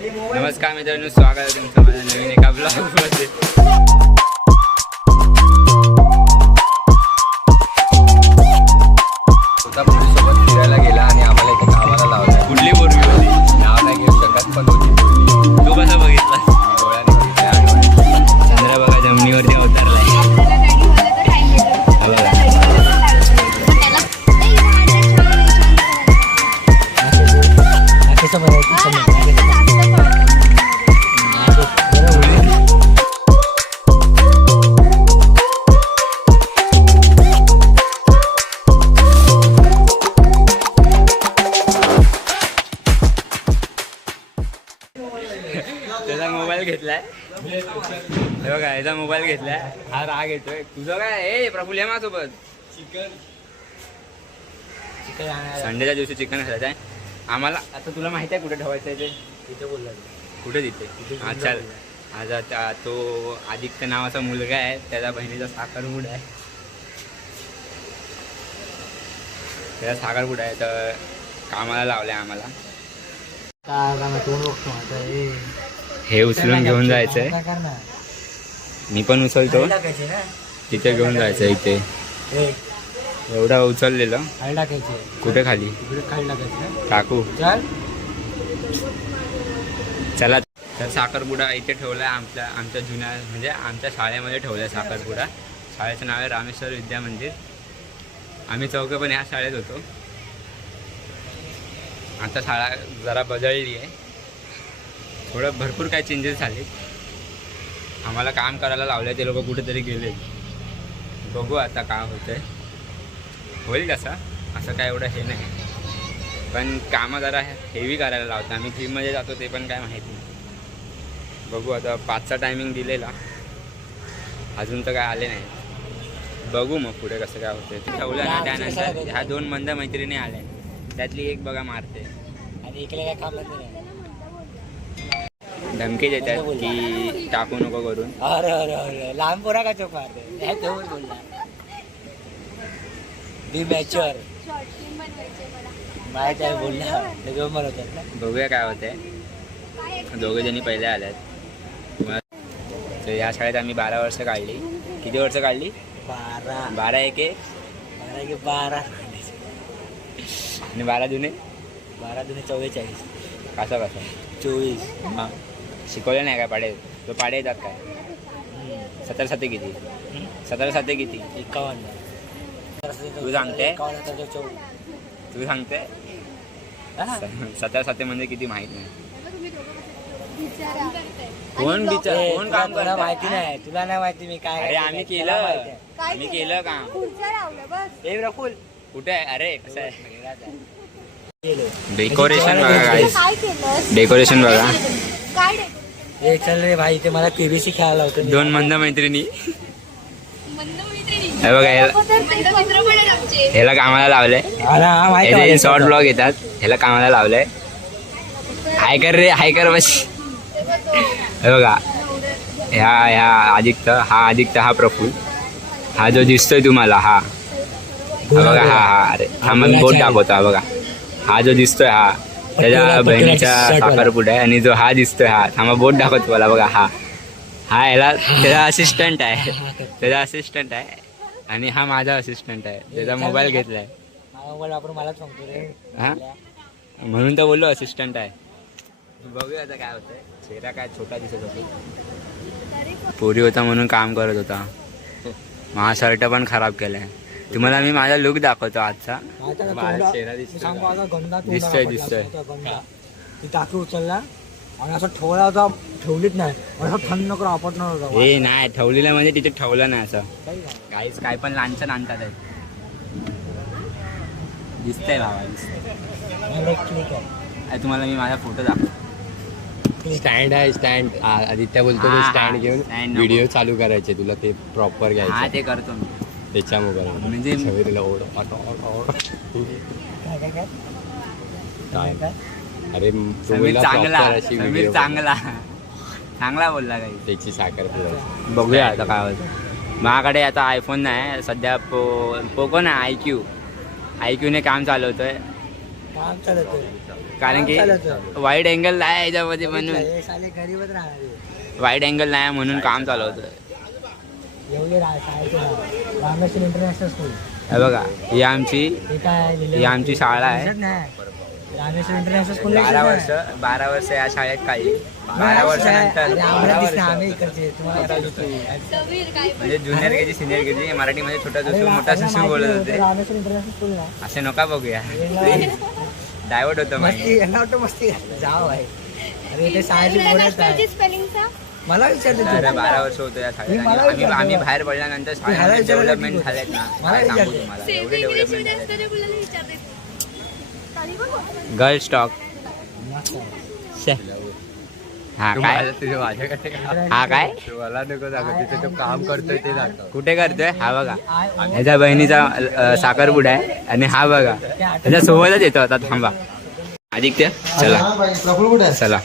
नमस्कार मित्रांनो, स्वागत आहे तुमचं माझ्या नवीन एका ब्लॉगमध्ये. स्वतः पोलीससोबत फिरायला गेला आणि आम्हाला इथे कामाला लावला. कुठली पोरगी होती? नाव नाही घेऊ शकत, पण होती. तू कसा बघितला? डोळ्याने बघितलं. चंद्र बघा जमिनीवरती अवतारलाय. त्याचा मोबाईल घेतलाय हे बघा, याचा मोबाईल घेतलाय. हा राग येतोय. तुझं काय? ए प्रफुल ये माझ्यासोबत. संडेच्या दिवशी चिकन खायचं आहे आम्हाला. आता तुला माहिती आहे कुठे ठेवायचं आहे ते? तिथे बोलला. कुठे तिथे? अच्छा, आज आता तो आदित्य नावाचा मुलगा आहे, त्याच्या बहिणीचा साखरपुडा आहे. त्याचा साखरपुडा आहे तर कामाला लावलाय आम्हाला. हे उचलून घेऊन जायचंय. मी पण उचलतो. तिथे घेऊन जायचं. इथे एवढा उचललेलं कुठे खाली टाकू. चला, तर साखरपुडा इथे ठेवलाय आमच्या जुन्या, म्हणजे आमच्या शाळेमध्ये ठेवलाय साखरपुडा. शाळेचं नाव आहे रामेश्वर विद्या मंदिर. आम्ही चौघं पण ह्या शाळेत होतो. आता शाळा जरा बदलली आहे, थोडं भरपूर काय चेंजेस झाले. आम्हाला काम करायला लावलं, ते लोक कुठेतरी गेले. बघू आता काय होतंय. होईल कसं, असं काय एवढं हे नाही, पण कामं जरा हेवी करायला लावतं. आम्ही जिममध्ये जातो ते पण काय माहिती नाही. बघू आता 5चा टायमिंग दिलेला, अजून तर काय आले नाही. बघू मग पुढे कसं काय होतं. ठेवलं ना, त्यानंतर ह्या 2 मंद मैत्रिणी आल्या, त्यातली एक बघा मारते आणि इकडे काय काम नाही. धमकी देतात की टाकू नको करून. अरे अरे अरे, लहान पोरा का चोक मारते. बोलला बी मॅच्युअर माहित आहे बोलला. बनवतात ना. बघूया काय होतंय. दोघे जणी पहिले आल्यात. तर या शाळेत आम्ही 12 वर्ष काढली. किती वर्ष काढली? 12 एके 12 आणि 12 दुने 44. कसा 24. हां, शिकवलं नाही काय पाडे? तो पाडे येतात काय? 17 7 किती? 17 7 किती? 51. तू सांगते? तू सांगते 17 7 म्हणजे किती माहित नाही. कोण काम करत माहिती नाही. तुला नाही माहिती मी काय. अरे आम्ही केलं काम. कुठे आहे? अरे कसं आहे डेकोरेशन बघा गाईस. डेकोरेशन बघा. हे चल रे भाई, ते मला केबीसी खेळायला होतं. 2 मंद मैत्रिणी. हे बघा, ह्याला कामाला लावलंय. शॉर्ट ब्लॉग येतात, ह्याला कामाला लावलंय. हाय कर रे, हाय कर बस. हे बघा, ह्या आदित्य, हा प्रफुल, हा जो दिसतोय तुम्हाला, हा बघा. हा अरे हा मग बोट दाखवतो. हा बघा, हा जो दिसतोय हा त्याच्या बहिणीचा साखरपुडा आहे. आणि जो हा दिसतोय हा थांबा बोट दाखवतो मला बघा. हा ह्याला त्याचा असिस्टंट आहे. आणि हा माझा असिस्टंट आहे. त्याचा मोबाईल घेतलाय. हा म्हणून तर बोललो असिस्टंट आहे. बघूया आता काय होतंय. चेहरा काय छोटा दिसत होता. पोरी होता म्हणून काम करत होता. माझा शर्ट पण खराब केलाय. तुम्हाला मी माझा लुक दाखवतो आजचा. चेहरा दिसतोय. टाकी उचलला आणि असं ठेवला होता. ठेवलीच नाही, असं थंड करून आपटणार होता. हे नाही ठेवलेलं म्हणजे तिथे ठेवलं नाही असं. काहीच काय पण लांछन आणतात. दिसतंय भावा, दिसतंय. तुम्हाला मी माझा फोटो दाखवतो. स्टँड आहे. स्टँड आदित्य बोलतो स्टँड घेऊन व्हिडिओ चालू करायचे तुला. ते प्रॉपर घ्यायचं. हा ते करतो मी. त्याच्या मोबाईल म्हणजे अरे चांगला बोलला काही. त्याची साखर पुरायची. बघूया आता काय होतं. माझ्याकडे आता आयफोन नाही सध्या. पोको ना IQ ने काम चालवतोय. काम चालत कारण की चालवतो. वाईट अँगल नाही याच्यामध्ये म्हणून हे साले गरीबच राहणार वाईट अँगल नाही म्हणून काम चालवतं. एवढे शाळेचे नाव रामेश्वर इंटरनॅशनल स्कूल. हे बघा ही आमची हे काय ही आमची शाळा आहे. दिसत नाही. रामेश्वर इंटरनॅशनल स्कूल 12 वर्ष या शाळेत काही 12 वर्षानंतर आम्ही इकडचे तुम्हाला काय दिसतंय? म्हणजे ज्युनियर केजी सिनियर केजी मराठीमध्ये छोटा जसू मोठा शिशू बोलत होते. रामेश्वर इंटरनॅशनल स्कूल ना असे नका बघूया डायवर्ट होतं माहिती. मस्ती यांना वाटतं मस्ती घातलं. जाव आहे अरे ते शाळेची बोलत आहे मला विचारते अरे तू 12 वर्ष होतं या शाळेत. मला आणि विचारतो. आम्ही बाहेर पडल्यानंतर ह्याला शाळेमध्ये विचारायला डेव्हलपमेंट किती झालेत ना. मला काय सांगू विचारते. तुम्हाला एवढे डेव्हलपमेंट गर्ल्स टॉक. हा काय तुझ्या माझ्याकडे हा काय मला नको दाखव तिथे तो काम करतोय ते दाखव. कुठे करतोय हा बघा ह्याच्या बहिणीचा साखरपुडा आहे आणि हा बघा त्याच्या सोबतच येतो आता. थांबा आदित्य चला चला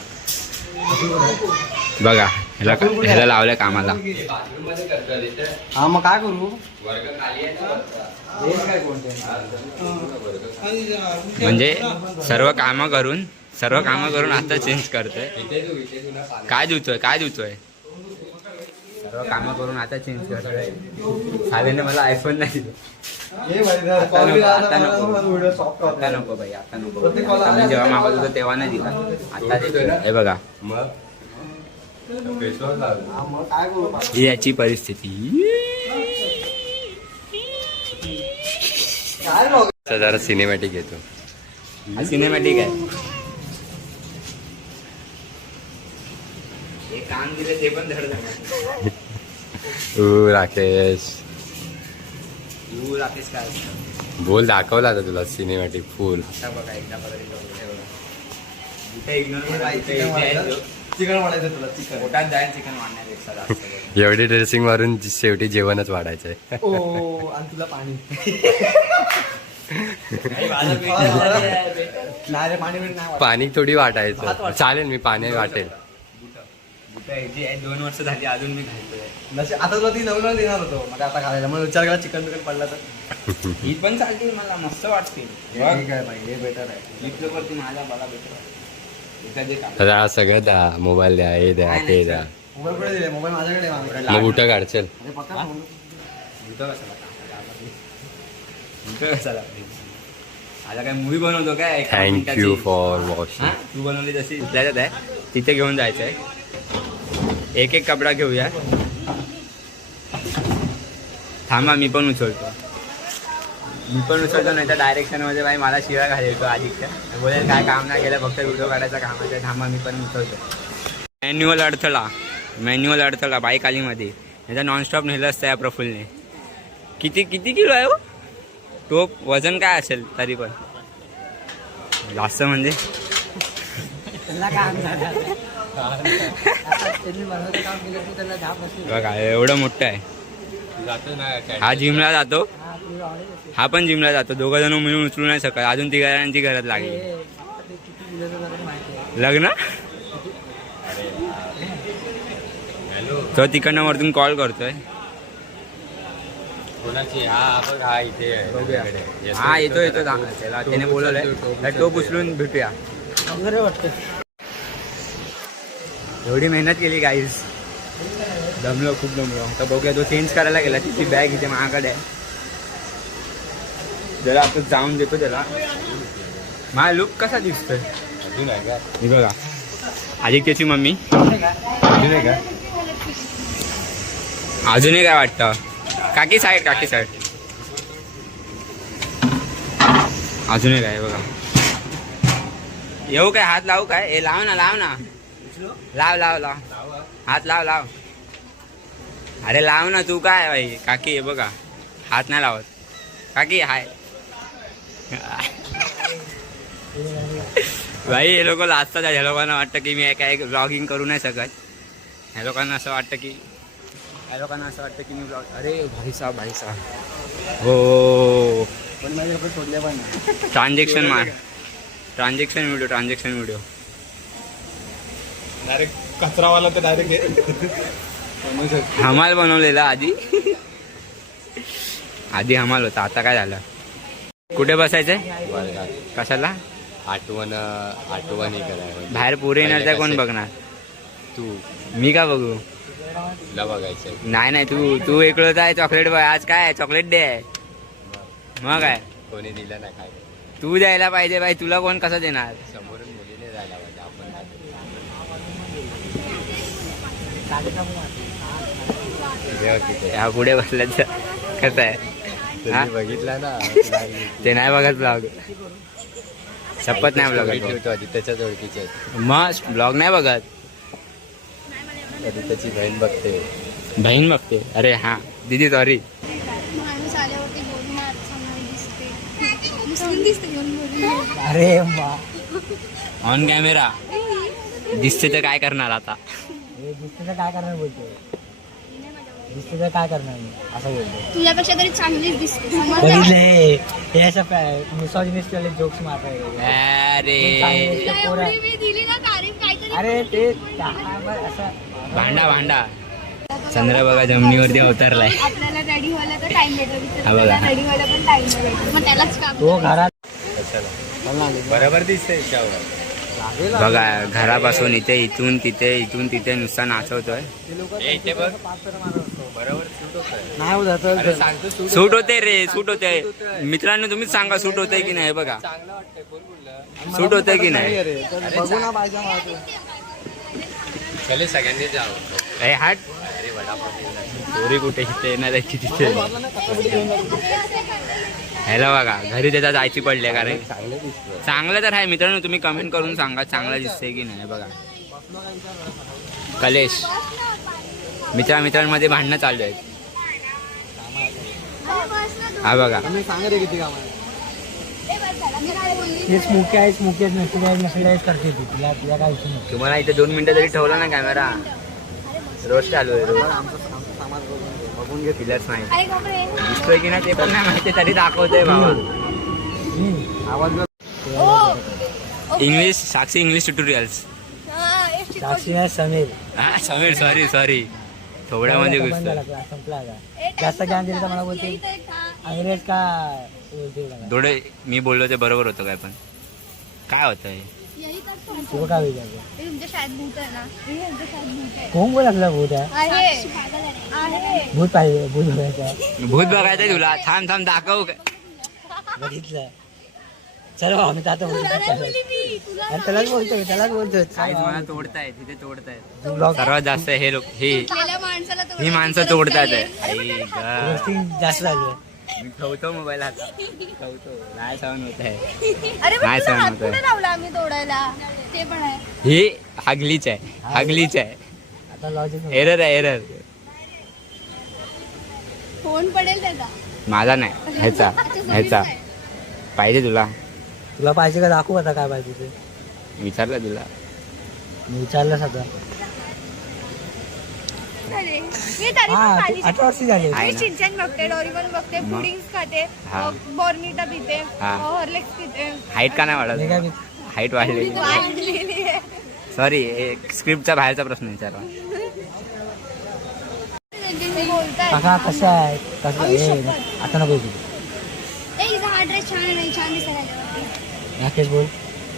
बघा ह्याला लावलंय कामाला. हा मग काय करू म्हणजे सर्व कामं करून आता चेंज करतोय. काय धुतोय सर्व कामं करून आता चेंज करतोय. साध्याने मला आयफोन नाही दिला. आता नको भाई आता नको. आता मी जेव्हा मागत होतो तेव्हा नाही दिला. आता देतोय. हे बघा ही याची परिस्थिती. जरा सिनेमॅटिक येतो. सिनेमॅटिक आहे. हे काम दिले ते पण धड झालं. राकेश तू राकेश काय असतं? बोल दाखवला आता तुला सिनेमॅटिक फुल. आता बघा एकदा इग्नोर चिकन वाढायचं तुला चिकन पोटात जाईल चिकन वाढण्यापेक्षा जास्त. एवढी ड्रेसिंग मारून शेवटी जेवणच वाढायचंय. ओ आणि तुला पाणी नाही रे पाणी नाही पाणी थोडी वाटायचं. चालेल मी पाणी वाटेल. 2 वर्ष झाली अजून मी घालतोय. आता तुला ती नवीन देणार होतो मग आता खायला म्हणून विचार करा चिकन बिकन पडला तर ही पण चालतील मला मस्त वाटतील. ठीक आहे भाई हे बेटर आहे. ती माझा मला बेटर आता सगळं मोबाईल द्या हे द्या ते द्या. मोबाईल कुठे दिले मोबाईल माझ्याकडे आहे. मग उठं काढचल. अरे पक्का फोन. आता काय मूवी बनवतो काय एका थँक्यू मिनिटाची? फॉर हा? वॉचिंग. तू बनवली तशी इथल्याच आहे. तिथे घेऊन जायचंय. एक कपडा घेऊया. थांबा मी पण उचलतो नाही तर डायरेक्शन मध्ये बाई मला शिवाय घालेल तो आदित्य. बोलेल काय काम नाही केलं फक्त व्हिडिओ काढायचा कामाचं. थांबा मी पण उचलतो. मॅन्युअल अडथळा बाईक आलीमध्ये याचा नॉनस्टॉप नेलं असतं या प्रफुलने. किती किलो आहे हो तो? वजन काय असेल तरी पण जास्त म्हणजे त्यांना काम झालं. त्यांनी बनवायचं काम केलं की त्यांना धाप असते. बघा एवढं मोठं आहे. हा जिमला जातो हा पण जिमला जातो. 2 जण मिळून उचलू नाही शकत. अजून 3 जणांची गरज लागली. लग्न तो तिकडनं वरतून कॉल करतोय. हा इथे हा येतो त्याला त्याने बोलवलंय. टोप उचलून भेटूया. वाटतं एवढी मेहनत केली गाईज. खूप दमलो. आता बघूया तो चेंज करायला गेला. तिची बॅग इथे माझ्याकडे आहे. जरा आपण जाऊन देतो त्याला. माझा लुक कसा दिसतोय अजून आहे का? मी बघा आदित्यची मम्मी. अजून आहे का? अजूनही काय वाटतं? काकी साईड अजूनही काय बघा. येऊ काय? हात लावू काय? ए लाव ना लाव हात लाव. अरे लाव ना तू. काय भाई काकी हे बघा हात नाही लावत. काकी हाय भाई. हे लोक लाजतात. ह्या लोकांना वाटतं की मी काय ब्लॉगिंग करू नाही शकत. ह्या लोकांना असं वाटतं की मी ब्लॉग. अरे भाई साहेब हो पण माझ्याकडे सोडले पण ट्रान्झॅक्शन व्हिडिओ डायरेक्ट कचरावाला तर डायरेक्ट हमाल बनवलेला आधी हमाल होता. आता काय झालं? कुठे बसायचंय? कशाला? आठवण हे करायला बाहेर पुरे येणार त्या कोण बघणार? तू मी का बघू? तुला बघायचं नाही तू एकलंच आहे. चॉकलेट बघ, आज काय चॉकलेट डे आहे. मग काय कोणी दिलं नाही काय तू द्यायला पाहिजे बाई. तुला कोण कसं देणार? समोरून मुलीने जायला पाहिजे आपण ह्या पुढे बसलं तर कसं आहे? हा? बघितलं ना ते नाही बघत ब्लॉग. शपथ नाही बघत. ठेवतो आदित्याच्याच ओळखीचे आहेत. मग ब्लॉग नाही बघत. आदित्याची बहीण बघते. बहीण बघते. अरे हा दीदी सॉरी. माणूस आल्यावरती बोलणार चांगली दिसते. मुस्लिम दिसते घेऊन बोलून. अरे मा ऑन कॅमेरा दिसते तर काय करणार आता? हे दिसतं तर काय करणार बोलतो. दिसतं तर काय करणार मी असं बोलतो. तुझ्यापेक्षा तरी चांगलीच दिसते. बघितले हे असं मिसॉजिनिस्ट वाले जोक्स मारताय. अरे एवढी मी दिली ना तारीफ काहीतरी. अरे ते असं भांडा चंद्र बघा जमिनीवरती अवतरलाय. आपल्याला रेडी व्हायला तर टाइम भेटतो. हा बघा. रेडी व्हायला पण टाइम भेटतो. मग त्यालाच काम. तो घरात बरोबर दिसते त्यावर. बघा घरापासून इथून तिथे नुसता नाचवतोय. इथे बघ बरोबर नाही होत अरे सांगतो सूट होते रे, सूट होते. मित्रांनो तुम्हीच सांगा सूट होते की नाही. बघा चांगलं वाटतंय कोण बोललं सूट होते की नाही. बघू ना पाहिजे मला तू. चले सगळ्यांनी जावं. ए हाट अरे वडापाव चोरी कुठे इथे येणार आहे की तिथे. ह्याला बघा घरी त्याचा जायची पडली आहे. कारण चांगलं दिसतं. चांगलं तर आहे. मित्रांनो तुम्ही कमेंट करून सांगा चांगलं दिसतंय की नाही. बघा कलेश मित्रांमध्ये भांडणं चालू आहेत. हा बघा सांगा रे किती काम आहे. हे स्मोकी आहे नसलेला करते ती. तुला काय विषय नाही. तुम्हाला इथे 2 मिनिटं जरी ठेवला ना कॅमेरा रोज चालू आहे. रोज बघून घे पिलर्स नाही अरे कपडे. दिसतोय की नाही ते पण नाही माहिती तरी दाखवतोय बाबा. आवाज इंग्लिश साक्षी इंग्लिश ट्युटोरियल्स. साक्षी आहे समीर. हा समीर सॉरी थोड्यामध्ये घुसतो. संपला का? जास्त ज्ञान दिलं तर मला बोलते अंग्रेज का बोलते मला. थोडे मी बोललो ते बरोबर होतं काय पण काय होतंय. यही तक तो. तुला काय विचारतो. हे तुमच्या शाळेत भूत आहे ना. हे तुमच्या शाळेत भूत आहे. कोण बोला भूत आहे. आहे. भूत पाहिजे भूत बघायचं. भूत बघायचंय तुला. थांब दाखव. बघितलं. चलो आम्ही आता त्यालाच बोलतोय काहीच मला तोडतायत तिथे तोडतायत. ब्लॉग सर्वात जास्त हे लोक आपल्याला माणसाला तो ही माणसं तोडतात आहे. गोष्टी जास्त झाली. मी ठेवतो मोबाईल आता ठेवतो. नाही सहन होत आहे. अरे पण नाही तुला सहन हात होत आहे. कुठे लावला आम्ही तोडायला. ते पण आहे. ही हागलीच आहे. आता लॉजिक एरर फोन पडेल त्याचा. माझा नाही ह्याचा पाहिजे तुला. तुला पाहिजे का दाखवू आता काय पाहिजे ते. विचारलं तुला. मी विचारलं सगळं. अरे, मी तरी पण हा माझी- 8 वर्ष झाले. आहे मी ना. चिंचन बघते, डोरीमन बघते, मग? पुडिंग्स खाते, हा. बॉर्निटा पिते, हा. हॉर्लिक्स पिते. हाईट का नाही मी काय वाढत? हाईट वाढली. वाढलेली आहे. सॉरी स्क्रिप्टचा बाहेरचा प्रश्न विचारला. ते बोलतायत. काका कसं आहे कसं आई हे शपथ. आता नको बोलू. ए, हिचा हा ड्रेस छान आहे, छान दिसायला लागला. राकेश बोल.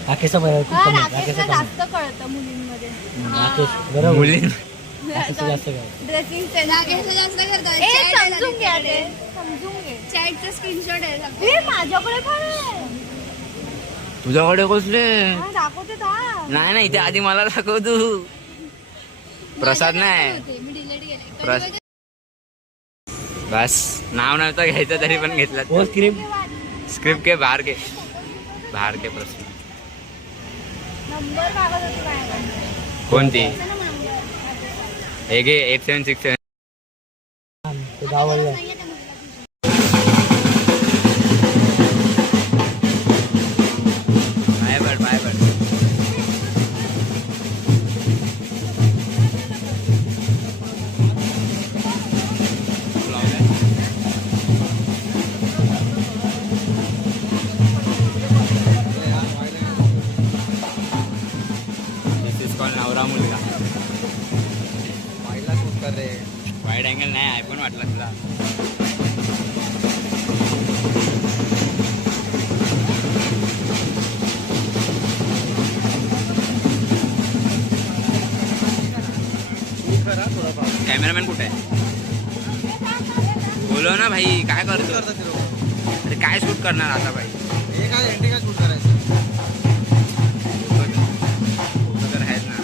राकेशचं बरं हा, कमी राकेशला राकेशचं कमी. जास्त कळतं मुलींमध्ये. राकेश बरोबर. मुली राकेशचं जास्त काय. ड्रेसिंग सेन्स जास्त करतो. समजून घ्या ते. समजून घे. चॅटचा स्क्रीनशॉट आहे. ए, माझ्याकडे पण आहे. तुझ्याकडे कसले हा, दाखवते था. नाही इथे आधी मला दाखव तू. प्रसाद नाही मी डिलीट केले. प्रस बस नाव नव्हतं घ्यायचं तरी पण घेतलं. हो स्क्रिप्ट स्क्रिप्ट के बाहर के प्रश्न. नंबर कागद होतो माझ्याकडे. कोणती? असं ना नंबर. 8767. ते गावाला बाय बड नवरा मुलगा. वाईड अँगल नाही आहे पण वाटला तुला. कॅमेरामॅन कुठे आहे? बोलो ना भाई, काय करतो? अरे काय शूट करणार आता भाई? फोटो तर आहेत ना.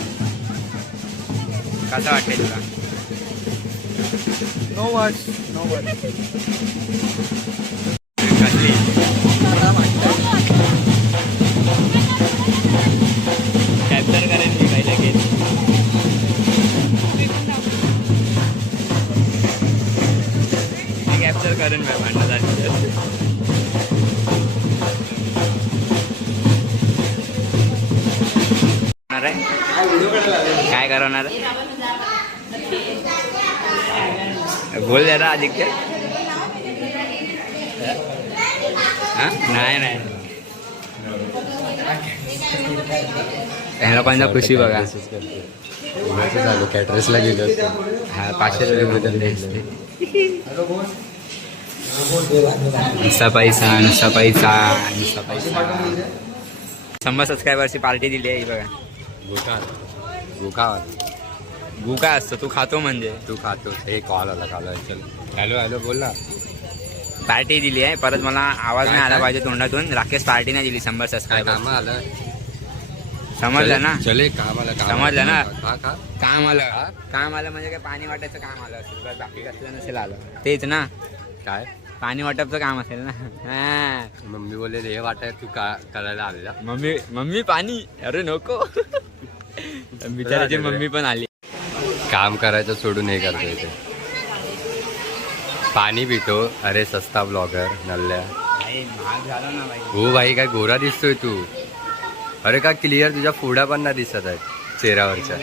कसं वाटतंय तुला? No words. कसली कॅप्चर करेन मी काही लगेच. मी कॅप्चर करेन मी भांडणासाठी. काय करवणार आहे? बोल जरा आदित्य. हा? नाही ह्या लोकांना खुशी बघा. झालं कॅटरसला गेलो. हा 500 रुपये बदलले असते. नुसता पैसा. 100 सबस्क्रायबरची पार्टी दिली आहे ही बघा. गु काय असतं? तू खातो म्हणजे? तू खातो. हे कॉल आला चल. हॅलो बोल ना. पार्टी दिली आहे. परत मला आवाज नाही आला पाहिजे तोंडातून. राकेश पार्टी नाही दिली 100 सबस्क्रायबर. काम आलं. समजलं ना? चले काम आलं. समजलं ना? का काम आलं म्हणजे काय? पाणी वाटायचं काम आलं असेल. बस बाकी कसलं नसेल आलं. तेच ना, काय पाणी वाटपचं काम असेल ना. हा. मम्मी बोलले हे वाटाय तू करायला आलेला. मम्मी पाणी. अरे नको. बिचाराची मम्मी पण आली. काम करायचं सोडून हे करतो इथे. पाणी पितो. अरे सस्ता ब्लॉगर नल्ल्या. महाग झालं ना भाई. हो भाई काय गोरा दिसतोय तू. अरे का क्लिअर तुझ्या फोडा पण नाही दिसत आहे चेहऱ्यावरच्या.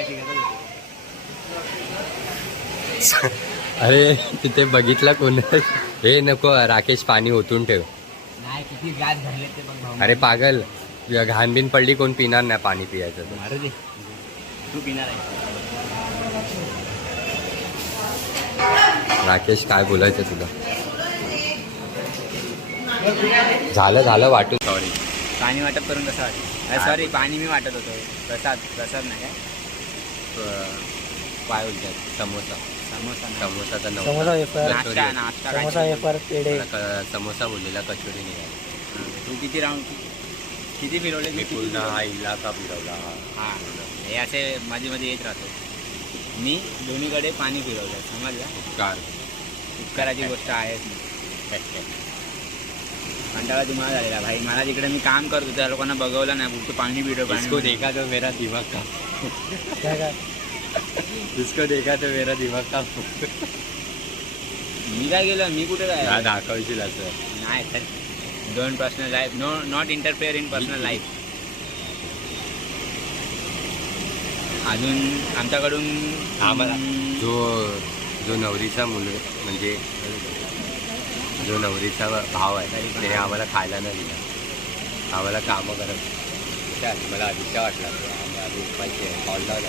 अरे तिथे बघितला कोण? हे नको राकेश, पाणी ओतून ठेव. नाही किती गाज भरले ते बघ. अरे पागल, घाण बिन पडली कोण पिणार नाही पाणी पियायचं तर. अरे तू पिणार आहे. राकेश काय बोलायचं तुला? झालं वाटू. सॉरी. पाणी वाटप करून कसं वाटतं? सॉरी, पाणी मी वाटत होतो. प्रसाद नाही काय? काय बोलतात? समोसा तर समोसा वेफर, नाश्ता समोसा वेफर, पेढे. समोसा बोललेला, कचोरी नाही. तू किती फिरवले? मी पूर्ण हा इलाका फिरवला. हां, हे असे मध्ये येत राहतो. मी दोन्हीकडे पाणी फिरवलं. समजलं? उपकाराची गोष्ट आहेच नाही. कंटाळा तुम्हाला झालेला भाई. मला तिकडे मी काम करतो त्या लोकांना बघवलं नाही. बोलतो पाणी पिढो. इसको देखा तो मेरा दिमाग का. इसको देखा तो मेरा दिमाग का. मी काय केलं? मी कुठे काय दाखवशील असं? नाही sir. Don't personal life. Not interfere in personal life. अजून आमच्याकडून आम्हाला जो नवरीचा म्हणजे जो नवरीचा भाव आहे त्याने आम्हाला खायला नाही दिला. आम्हाला कामं करत. मला आदित्य वाटला. कॉल लावला.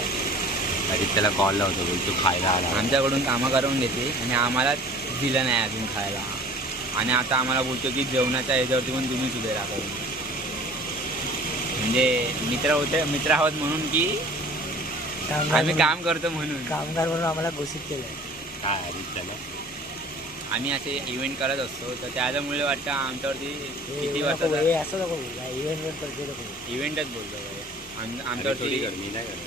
आदित्यला कॉल लावतो, बोलतो खायला आला. आमच्याकडून कामं करून घेते आणि आम्हाला दिलं नाही अजून खायला. आणि आता आम्हाला बोलतो की जेवणाच्या ह्याच्यावरती पण तुम्हीच उभे राहा. म्हणजे मित्र आहोत म्हणून की आम्ही काम करतो म्हणून. कामगार म्हणून आम्हाला घोषित केलं. काय आदित्यला आम्ही असे इव्हेंट करत असतो तर त्याच्यामुळे वाटतं आमच्यावरती किती वर्ष इव्हेंटच बोलतो. आमच्यावरती मी नाही करत.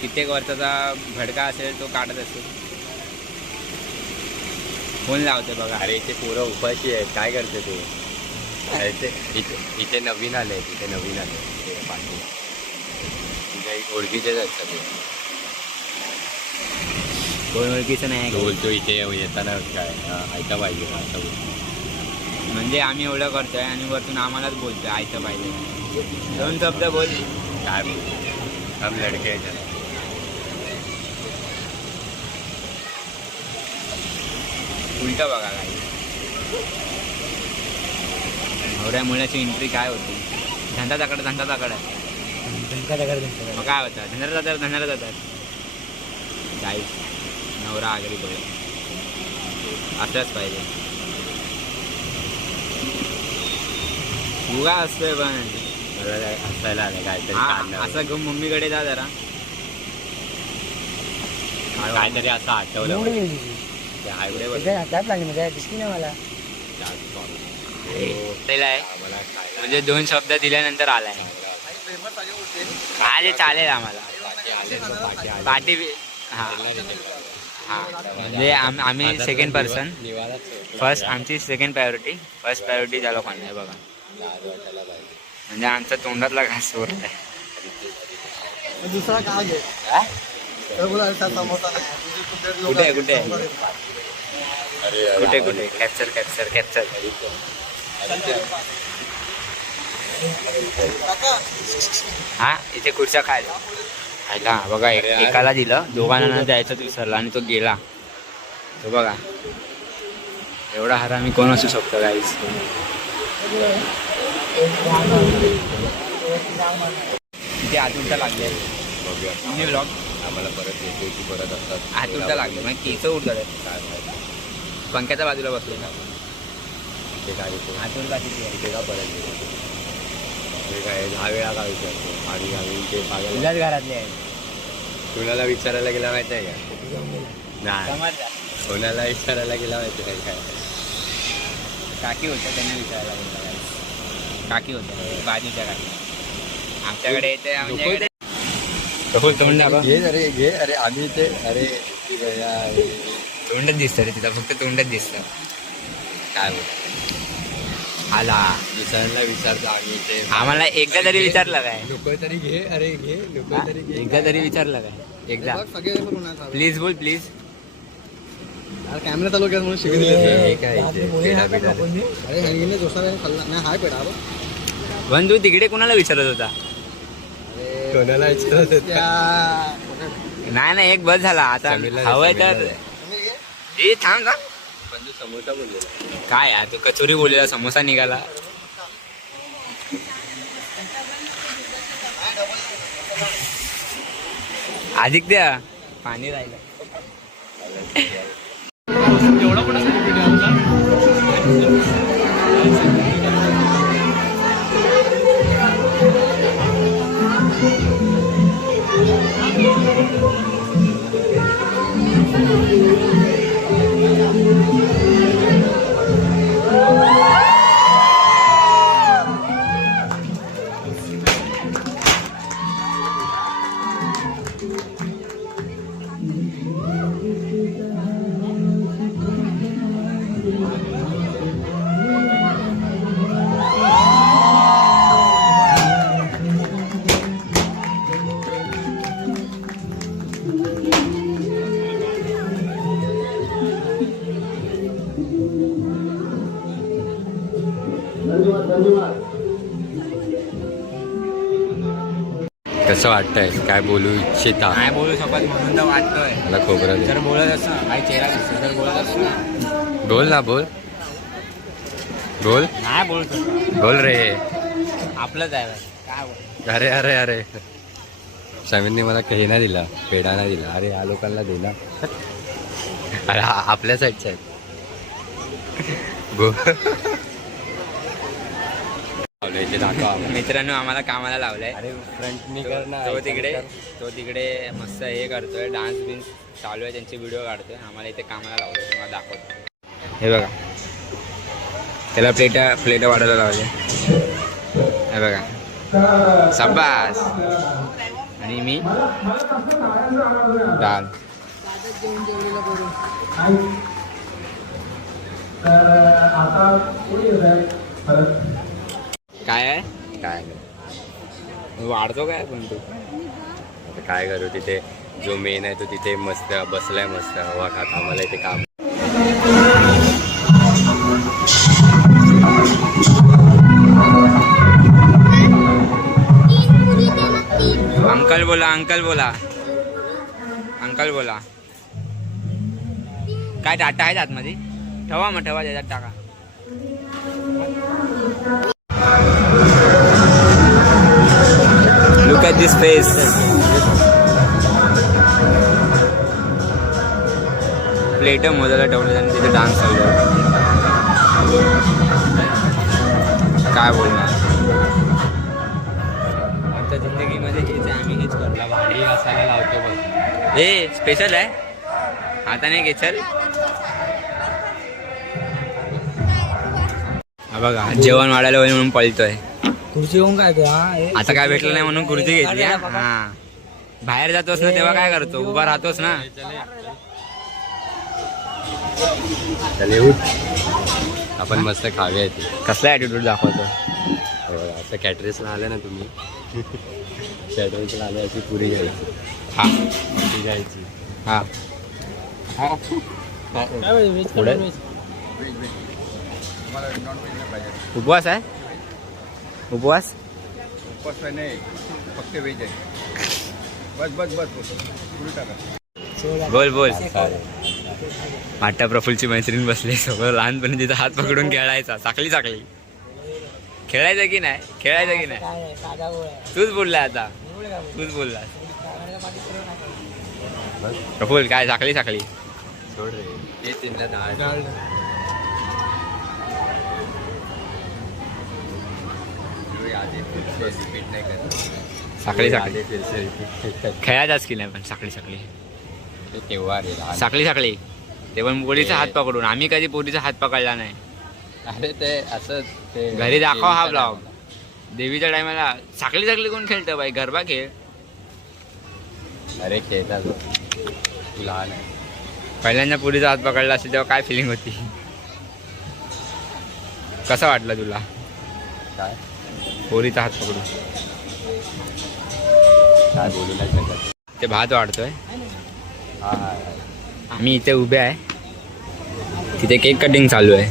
कित्येक वर्षाचा भडका असेल तो काढत असतो. फोन लावते बघा. अरे इथे पोरं उपाशी आहेत. काय करते तू? इथे नवीन आले. पाठी तुझ्या एक ओळखीचेच असतात ते. कोण ओळखीचं नाही. बोलतो इथे येताना काय ऐका पाहिजे असं बोलतो. म्हणजे आम्ही एवढं करतोय आणि वरतून आम्हालाच बोलतोय ऐकतं पाहिजे. 2 शब्द बोल. काय बोलतो? हम लडके आहेत. उलट बघा काही. एवढ्या मुलाची एंट्री काय होती? धंदा ताकड मग काय होतं? धंद्याला जातात जाई. नवरा आगरी बघ असंच पाहिजे. उगा असतोय पण हसायला आलं काहीतरी. असं घेऊन मम्मीकडे जा जरा. काहीतरी असं आठवलं एवढी गेली. ते हायवे त्याच्या हातात लागली म्हणजे दिसली ना मला. आम्हाला खायला म्हणजे 2 शब्द दिल्यानंतर आलाय. काय ते चालेल आम्हाला. पार्टी हा हा म्हणजे आम्ही सेकंड पर्सन. फर्स्ट आमची सेकंड प्रायोरिटी. फर्स्ट प्रायोरिटी झालं कोण आहे बघा. म्हणजे आमच्या तोंडातला घास वर आहे. दुसरा काय घे समोसा कुठे कुठे कुठे कुठे कॅप्चर कॅप्चर कॅप्चर. हा इथे खुर्च्या खायला बघा. एकाला दिलं, दोघांना द्यायचं विसरला आणि तो गेला. तो बघा एवढा हरामी कोण असू शकतो गाईस. इथे हात उलटा लागले. बघूया ब्लॉग आम्हाला परत येते की परत असतात हात उलटा लागले म्हणजे केस उडतात. काय माहिती पंख्याच्या बाजूला बसले ना. ते काय येतो हात उलटा किती आहे? इथे का परत येतो ते काय 10 वेळा का विचारतो आणि आम्ही ते पागल तुझ्याच घरातले आहे. कुणाला विचारायला गेला माहिती आहे का? नाही समजला. कोणाला विचारायला गेला माहिती आहे काय? काकी होत्या त्यांना विचारायला बोलला गाईस. काकी होत्या बाजूच्या काकी. आमच्याकडे येते आमच्याकडे तोंड दाखव. घे अरे आम्ही ते अरे तोंडच दिसतं रे तिथं. फक्त तोंडच दिसतं. काय बोलतो आला विचारायला विचारतो आम्ही ते आम्हाला एकदा तरी विचारलं काय? नको तरी घे अरे घे नको तरी घे एकदा तरी विचारलं काय? एकदा प्लीज बोल प्लीज. कॅमेरा चालू केला म्हणून शिकून हे काय इथे पेढा बिडा अरे ह्यांनी जोसा खाल्ला नाही. हाय पेढा पण तू तिकडे कुणाला विचारत होता? कोणाला विचारत होता? नाही नाही एक बस झाला आता. समीरला हवंय समीरला तर दे. ए थांब थांब. पण तू समोसा बोललेला काय यार तू कचोरी बोललेला समोसा निघाला. आदित्य पाणी राहिलं. कसं वाटतंय काय बोलू इच्छिता नाही बोलू शकत म्हणून तर वाटतोय. मला खोबरं दे. जर बोलत असं काही चेहरा दिसतो तर बोलत असतो. बोल ना बोल बोल नाही बोलतो. बोल रे. आपलंच आहे बाई. काय बोल. अरे अरे अरे समीरने मला काही नाही दिला पेढा नाही दिला. अरे या लोकांना दे ना. अरे आपल्या साईडचा आहे. मित्रांनो आम्हाला कामाला लावलंय. अरे फ्रंटनी कर ना. तो तिकडे मस्त हे करतोय. डान्स बिन्स चालू आहे. त्यांचे व्हिडिओ काढतोय. आम्हाला इथे कामाला लावलंय. तुम्हाला दाखवतो. हे बघा त्याला प्लेट वाढायला लावले. हे बघा शाबास. आणि मी डाल. काय आहे काय वाढतो काय पण तू. आता काय करू तिथे जो मेन आहे तो तिथे मस्त बसलाय मस्त हवा खात. आम्हाला इथे काम अंकल बोला अंकल बोला अंकल बोला. काय टाटा आहेत आतमध्ये. ठेवा मग ठेवा त्याच्यात टाका. Look at this face. Plate मोजायला ठेवले आणि तिथे डान्स चालू आहे. काय बोलणार. आमच्या जिंदगीमध्ये हेच आहे. आम्ही हेच करला. भारी असायला लावतो बघ. हे स्पेशल आहे. हाताने घे चल. हा बघा जेवण वाढायला होईल म्हणून पळतोय. खुर्ची येऊन काय तो हा आता काय भेटलं नाही म्हणून खुर्ची घेतली. हा बाहेर जातोस ना तेव्हा काय करतो, उभा राहतोस ना. चल उठ, आपण मस्त खाऊया इथे. कसला ॲटिट्यूड दाखवतो. असं कॅटरेसला आलं ना तुम्ही, कॅटरेसला आलं अशी पुरी घ्यायची. हा पुरी घ्यायची. हा पुढे उपवास आहे. उपवास नाही, फक्त व्हेज आहे. बस बस बस पुरी टाका. बोल बोल. माटा प्रफुलची मैत्रीण बसली सगळं. लहानपणी तिथं हात पकडून खेळायचा. चाकली चाकली खेळायचं की नाही, खेळायचं की नाही. तूच बोलला आता, तूच बोलला. प्रफुल काय चाकली चाकली सोड रे, ते त्यांना नाही करत. साखळी साखळी खेळायचाच की नाही पण साखळी साखळी तेव्हा रे साखळी साखळी ते पण पोरीचा हात पकडून. आम्ही कधी पोरीचा हात पकडला नाही. अरे ते असं ते घरी दाखव हा ब्लॉग. देवीच्या टायमाला साखळी साखळी कोण खेळतं बाई, गरबा खेळ. अरे खेळतात, तू लहान आहे. पहिल्यांदा पोरीचा हात पकडला असेल तेव्हा काय फिलिंग होती, कसं वाटलं तुला काय पोरीचा हात पकडून. काय बोलू नाही शकत. ते भात वाढतोय. हा हा आम्ही इथे उभे आहे, तिथे केक कटिंग चालू आहे.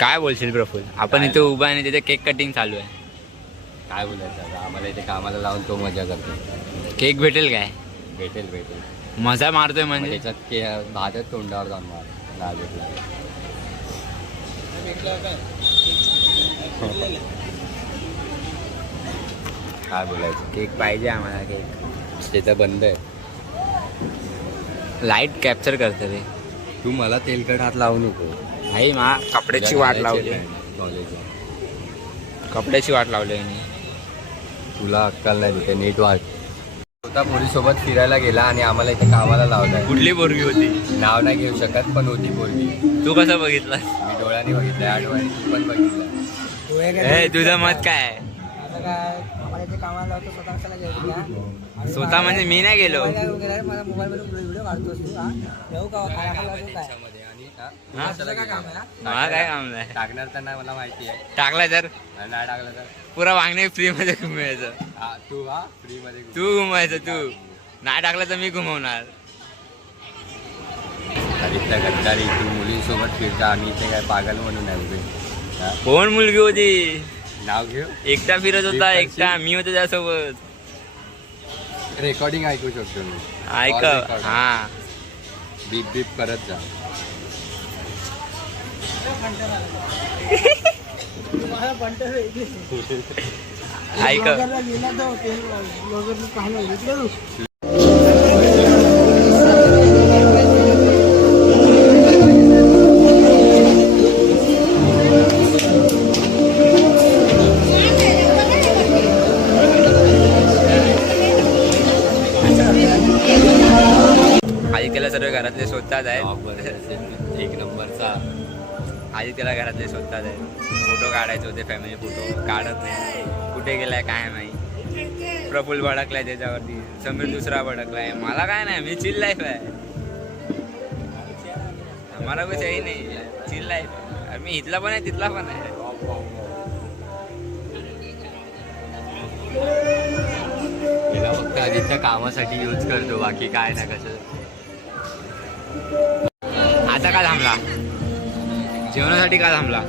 काय बोलशील प्रफुल. आपण इथे उभा आहे आणि तिथे केक कटिंग चालू आहे. काय बोलायचं आता, आम्हाला इथे कामाला लावून तो मजा करतो. केक भेटेल काय. भेटेल भेटेल. मजा मारतोय म्हणजे. त्याच्यात भातच तोंडावर जाऊन मार नाही भेटला. काय बोलायचं. केक पाहिजे आम्हाला. केक ते तर बंद आहे. लाईट कॅप्चर करते रे. तू मला तेलकट हात लावू नको. भाई मा कपड्याची वाट लावली. कपड्याची वाट लावली मी. तुला अक्कल नाही तिथे नीट वाट. स्वतः पोरीसोबत फिरायला गेला आणि आम्हाला इथे कामाला लावलाय. कुठली पोरगी होती नाव नाही घेऊ शकत पण होती पोरगी. तू कसं बघितलं. मी डोळ्याने बघितलंय, आडवाणी तू पण बघितलं. तुझं मत काय आहे. आम्हाला इथे कामाला लावतो, स्वतः कशाला घ्यायचं का? स्वतः म्हणजे मी नाही गेलो. माझ्या मोबाईलमध्ये व्हिडिओ काढतोस तू. हा येऊ का खायला लावतो काय त्याच्यामध्ये आणि हा? तुझं काय काम आहे हा? मला काय काम नाही. टाकणार तर नाही मला माहिती आहे. टाकला तर आणि नाही टाकलं तर पुरा वागणे फ्री मध्ये घुमवायचं. तू फ्री मध्ये तू घुमवायचं. तू नाही टाकलं तर मी घुमवणार. आदित्य गद्दारी, तू मुलींसोबत फिरता, आम्ही इथे काय पागल म्हणून आहे उभे. कोण मुलगी होती. नाव घेऊ. एकटा फिरत होता. एकटा मी होतो त्यासोबत. रेकॉर्डिंग ऐकू शकतो मी. ऐक हा. बीप बीप करत जा. ऐक आदित्यला सर्व घरातले शोधतात आहेत. एक नंबरचा. आदित्यला घरातले शोधतात आहेत. फोटो काढायचे होते, फॅमिली फोटो काढत नाही. कुठे गेलाय काय माहिती. प्रफुल भडकलाय त्याच्यावरती, समीर दुसरा भडकलाय. मला काय नाही, मी चिल लाईफ आहे. आम्हाला कुछ आहे नाही, चिल लाईफ. मी इथला पण आहे तिथला पण आहे. फक्त आदित्य कामासाठी यूज करतो, बाकी काय ना. कसं आता का थांबला. जेवणासाठी का थांबला.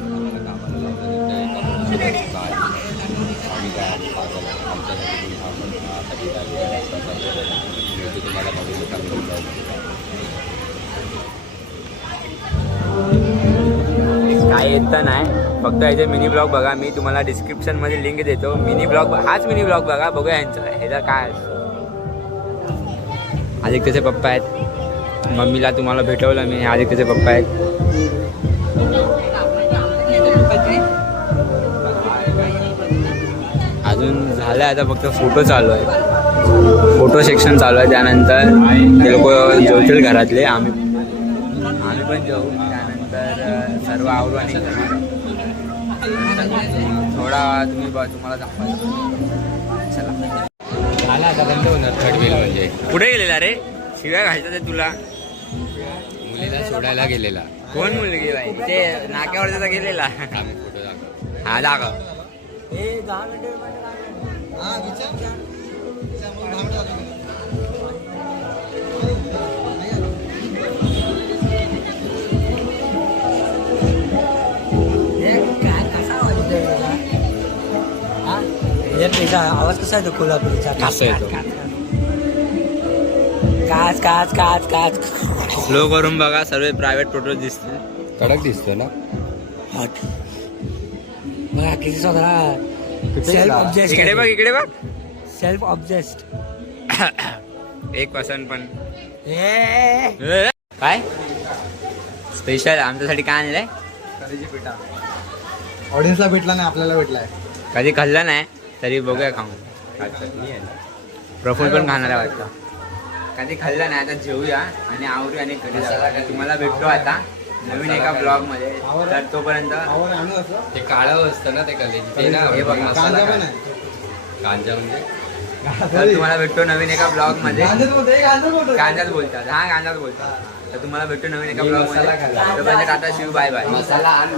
काय येत तर नाही, फक्त याचे मिनी ब्लॉग बघा. मी तुम्हाला डिस्क्रिप्शन मध्ये लिंक देतो. मिनी ब्लॉग, हाच मिनी ब्लॉग बघा. बघूया ह्यांचं ह्याचा काय. आदित्यचे पप्पा आहेत. मम्मीला तुम्हाला भेटवलं मी. आदित्यचे पप्पा आहेत. अजून झालं आता फक्त फोटो चालू आहे. फोटो सेक्शन चालू आहे. त्यानंतर ते लोक जेवतील घरातले, आम्ही पण जेवू. त्यानंतर सर्व आवडू आणि थोडा तुम्हाला दाखवायचं. चला झाला आता बंद होणार थर्ड व्हील म्हणजे. कुठे गेलेला रे? शिव्या घालतात ते तुला. मुलीला सोडायला गेलेला. कोण मुलगी बाई? ते नाक्यावर त्याचा गेलेला. आम्ही फोटो दाखव. हा दाखव. हे 10 मिनिटं हा विचार घ्या. आवाज कसा येतो कोल्हापुरीचा? कसा येतो? काच काच काच काच. स्लो करून बघा, सर्व प्रायव्हेट फोटो दिसतील. कडक दिसतो ना. हॉट बघा किती स्वतः सेल्फ ऑब्जेस्ट. इकडे बघ, इकडे बघ. Self obsessed. 1% पण काय स्पेशल आमच्यासाठी काय आणलंय? कधीची पिठा ऑडियन्सला भेटला नाही, आपल्याला भेटलाय. कधी खाल्लं नाही तरी बघूया खाऊन. प्रफुल पण खाणार आहे वाटतं. कधी खाल्लं नाही, आता जेवूया आणि आवरूया आणि घरी जाऊया. तुम्हाला भेटतो आता नवीन एका ब्लॉग मध्ये. तर तोपर्यंत ते काळं असतं ना ते कलेजी ते ना. हे बघ मसाला काय. गांजा म्हणजे तर तुम्हाला भेटतो नवीन एका ब्लॉग मध्ये. कांद्यात बोलतात. हा कांद्यात बोलतात. तर तुम्हाला भेटतो नवीन एका ब्लॉग मध्ये. तोपर्यंत आता शिव बाय बाय. मसाला आणि